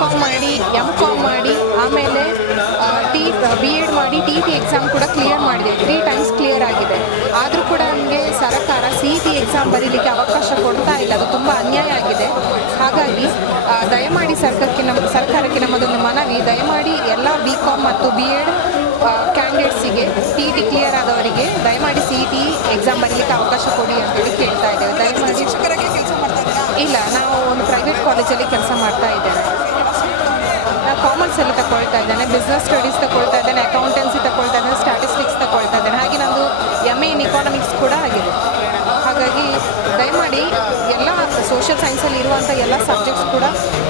Com ಮಾಡಿ com ಮಾಡಿ ಆಮೇಲೆ BEd ಮಾಡಿ TET ಎಕ್ಸಾಮ್ ಕೂಡ ಕ್ಲಿಯರ್ ಮಾಡಿದೆ. 3 ಟೈಮ್ಸ್ ಕ್ಲಿಯರ್ ಆಗಿದೆ. ಆದರೂ ಕೂಡ ನಮಗೆ ಸರ್ಕಾರ CET ಎಕ್ಸಾಮ್ ಬರೀಲಿಕ್ಕೆ ಅವಕಾಶ ಕೊಡ್ತಾ ಇಲ್ಲ. ಅದು ತುಂಬ ಅನ್ಯಾಯ ಆಗಿದೆ. ಹಾಗಾಗಿ ದಯಮಾಡಿ ಸರ್ಕಾರಕ್ಕೆ ನಮ್ಮದೊಂದು ಮನವಿ, ದಯಮಾಡಿ ಎಲ್ಲ ಕಾಮ್ ಮತ್ತು BEd ಕ್ಯಾಂಡಿಡೇಟ್ಸಿಗೆ TET ಕ್ಲಿಯರ್ ಆದವರಿಗೆ ದಯಮಾಡಿ CET ಎಕ್ಸಾಮ್ ಬರೀಲಿಕ್ಕೆ ಅವಕಾಶ ಕೊಡಿ ಅಂತೇಳಿ ಕೇಳ್ತಾ ಇದ್ದೇವೆ. ದಯಮಾಡಿ ಇಲ್ಲ, ನಾವು ಒಂದು ಪ್ರೈವೇಟ್ ಕಾಲೇಜಲ್ಲಿ ಕೆಲಸ ಮಾಡ್ತಾ ಇದ್ದೇವೆ. ನಾನು ಕಾಮರ್ಸಲ್ಲಿ ತಗೊಳ್ತಾ ಇದ್ದೇನೆ, ಬಿಸ್ನೆಸ್ ಸ್ಟಡೀಸ್ ತಗೊಳ್ತಾ ಇದ್ದೇನೆ, ಅಕೌಂಟೆನ್ಸಿ ತಗೊಳ್ತಾ ಇದ್ದೇನೆ, ಸ್ಟ್ಯಾಟಿಸ್ಟಿಕ್ಸ್ ತಗೊಳ್ತಾ ಇದ್ದೇನೆ. ಹಾಗೆ ನಂದು MA ಇನ್ ಇಕಾನಮಿಕ್ಸ್ ಕೂಡ ಆಗಿದೆ. ಹಾಗಾಗಿ ದಯಮಾಡಿ ಎಲ್ಲ ಸೋಷಿಯಲ್ ಸೈನ್ಸಲ್ಲಿ ಇರುವಂಥ ಎಲ್ಲ ಸಬ್ಜೆಕ್ಟ್ಸ್ ಕೂಡ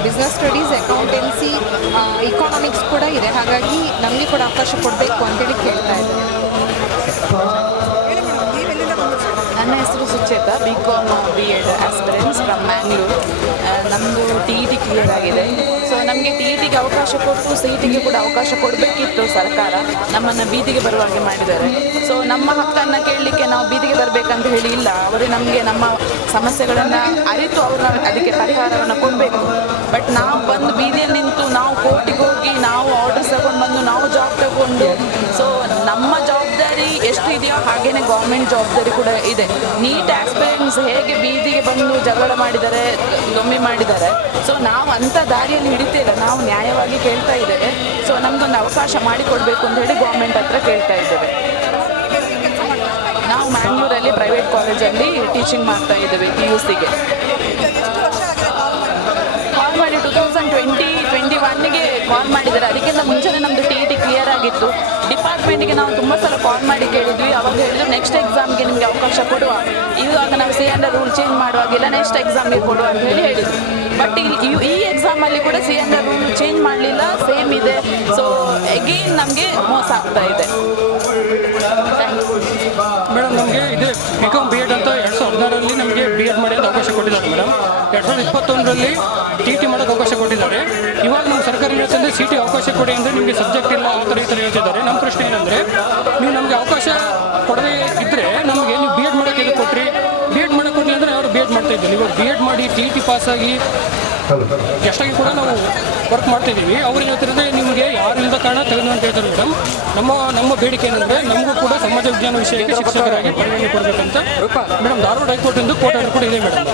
ಬಿಸ್ನೆಸ್ ಸ್ಟಡೀಸ್, ಅಕೌಂಟೆನ್ಸಿ, ಇಕಾನಮಿಕ್ಸ್ ಕೂಡ ಇದೆ. ಹಾಗಾಗಿ ನಮಗೆ ಕೂಡ ಅವಕಾಶ ಕೊಡಬೇಕು ಅಂತೇಳಿ ಕೇಳ್ತಾ ಇದ್ದೇನೆ. ನನ್ನ ಹೆಸರು Sucheta, BCom BEd aspirants from Mangalore. ನಮ್ಮದು TET ಕ್ಲಿಯರ್ ಆಗಿದೆ. ಸೊ ನಮಗೆ TETಗೆ ಅವಕಾಶ ಕೊಟ್ಟು CETಗೆ ಕೂಡ ಅವಕಾಶ ಕೊಡಬೇಕಿತ್ತು. ಸರ್ಕಾರ ನಮ್ಮನ್ನು ಬೀದಿಗೆ ಬರುವ ಹಾಗೆ ಮಾಡಿದ್ದಾರೆ. ಸೊ ನಮ್ಮ ಹಕ್ಕನ್ನು ಕೇಳಲಿಕ್ಕೆ ನಾವು ಬೀದಿಗೆ ಬರಬೇಕಂತ ಹೇಳಿ ಇಲ್ಲ, ಅವರು ನಮಗೆ ನಮ್ಮ ಸಮಸ್ಯೆಗಳನ್ನು ಅರಿತು ಅವರು ಅದಕ್ಕೆ ಪರಿಹಾರವನ್ನು ಕೊಡಬೇಕು. ಬಟ್ ನಾವು ಬಂದು ಬೀದಿಯಲ್ಲಿ ನಿಂತು ನಾವು ಕೋರ್ಟಿಗೆ ಹೋಗಿ ನಾವು ಆರ್ಡರ್ಸ್ ತಗೊಂಡು ಬಂದು ನಾವು ಜಾಬ್ ತಗೊಂಡು, ಸೊ ನಮ್ಮ ಜವಾಬ್ದಾರಿ ಎಷ್ಟು ಇದೆಯೋ ಹಾಗೇನೆ ಗೌರ್ಮೆಂಟ್ ಜವಾಬ್ದಾರಿ ಕೂಡ ಇದೆ. ನೀಟ್ ಆಸ್ಪಿರೆಂಟ್ಸ್ ಹೇಗೆ ಬೀದಿಗೆ ಬಂದು ಜಗಳ ಮಾಡಿದ್ದಾರೆ, ದೊಮ್ಮೆ ಮಾಡಿದ್ದಾರೆ. ಸೊ ನಾವು ಅಂಥ ದಾರಿಯಲ್ಲಿ ಹಿಡಿತಿಲ್ಲ, ನಾವು ನ್ಯಾಯವಾಗಿ ಕೇಳ್ತಾ ಇದ್ದೇವೆ. ಸೊ ನಮಗೊಂದು ಅವಕಾಶ ಮಾಡಿಕೊಡ್ಬೇಕು ಅಂತ ಹೇಳಿ ಗೌರ್ಮೆಂಟ್ ಹತ್ರ ಕೇಳ್ತಾ ಇದ್ದೇವೆ. ನಾವು ಮ್ಯಾಂಗ್ಳೂರಲ್ಲಿ ಪ್ರೈವೇಟ್ ಕಾಲೇಜಲ್ಲಿ ಟೀಚಿಂಗ್ ಮಾಡ್ತಾ ಇದ್ದೇವೆ PUCಗೆ. ಕಾಲ್ ಮಾಡಿ 2021ಗೆ ಕಾಲ್ ಮಾಡಿದ್ದಾರೆ. ಅದಕ್ಕಿಂತ ಮುಂಚೆನೇ ನಮ್ಮದು TET ಕ್ಲಿಯರ್ ಆಗಿತ್ತು. ಡಿಪಾರ್ಟ್ಮೆಂಟಿಗೆ ನಾವು ತುಂಬ ಸಲ ಕಾಲ್ ಮಾಡಿ ಕೇಳಿದ್ವಿ. ಅವಾಗ ಹೇಳಿದ್ರು ನೆಕ್ಸ್ಟ್ ಎಕ್ಸಾಮ್ಗೆ ನಿಮಗೆ ಅವಕಾಶ ಕೊಡುವ, ಇವಾಗ ನಾವು C&R ರೂಲ್ ಚೇಂಜ್ ಮಾಡುವಾಗಿಲ್ಲ, ನೆಕ್ಸ್ಟ್ ಎಕ್ಸಾಮ್ಗೆ ಕೊಡುವ ಅಂತ ಹೇಳಿದರು. ಬಟ್ ಈ ಎಕ್ಸಾಮಲ್ಲಿ ಕೂಡ C&R ರೂಲ್ ಚೇಂಜ್ ಮಾಡಲಿಲ್ಲ, ಸೇಮ್ ಇದೆ. ಸೊ ಎಗೇನ್ ನಮಗೆ ಮೋಸ ಆಗ್ತಾ ಇದೆ. ಮೇಡಮ್, ನಮಗೆ ಇದೆ BCom BEd ಅಂತ 2016ರಲ್ಲಿ ನಮಗೆ BEd ಮಾಡೋದು ಅವಕಾಶ ಕೊಟ್ಟಿದ್ದಾರೆ ಮೇಡಮ್. 2021ರಲ್ಲಿ TET ಮಾಡೋಕ್ಕೆ ಅವಕಾಶ ಕೊಟ್ಟಿದ್ದಾರೆ. ಇವಾಗ ನಮ್ಮ ಸರ್ಕಾರ ಹೇಳ್ತಂದ್ರೆ CET ಅವಕಾಶ ಕೊಡಿ ಅಂದರೆ ನಿಮಗೆ ಸಬ್ಜೆಕ್ಟ್ ಇಲ್ಲ, ಆ ಥರ ಈ ಥರ ಹೇಳ್ತಿದ್ದಾರೆ. ನಮ್ಮ ಪ್ರಶ್ನೆ ಏನಂದರೆ, ನೀವು ನಮಗೆ ಅವಕಾಶ ಕೊಡದೇ ಇದ್ದರೆ ನಮಗೆ ನೀವು BEd ಮಾಡೋಕ್ಕೆ ಎದು ಕೊಟ್ರಿ? BEd ಮಾಡೋಕ್ಕೆ ಕೊಡಲಿ ಅಂದರೆ ಅವರು BEd ಮಾಡ್ತಾ ಇದ್ದೀವಿ. ಇವಾಗ BEd ಮಾಡಿ TET ಪಾಸಾಗಿ ಎಷ್ಟಾಗಿ ಕೂಡ ನಾವು ವರ್ಕ್ ಮಾಡ್ತಾಯಿದ್ದೀವಿ. ಅವ್ರು ಹೇಳ್ತಿರೋದೇ ನಿಮಗೆ ಯಾರು ಇಲ್ಲದ ಕಾರಣ ತೆಗೆದು ಅಂತ ಹೇಳ್ತಾರೆ ಮೇಡಮ್. ನಮ್ಮ ಬೇಡಿಕೆ ಏನಂದರೆ, ನಮಗೂ ಕೂಡ ಸಮಾಜ ವಿಜ್ಞಾನ ವಿಷಯಕ್ಕೆ ಶಿಕ್ಷಕರಾಗಿ ಪರಿಗಣನೆ ಕೊಡಬೇಕಂತ ಮೇಡಮ್ ಧಾರವಾಡ ಹೈಕೋರ್ಟಿಂದ ಕೋರ್ಟ್ ಆರ್ಡರ್ ಕೂಡ ಇದೆ ಮೇಡಮ್.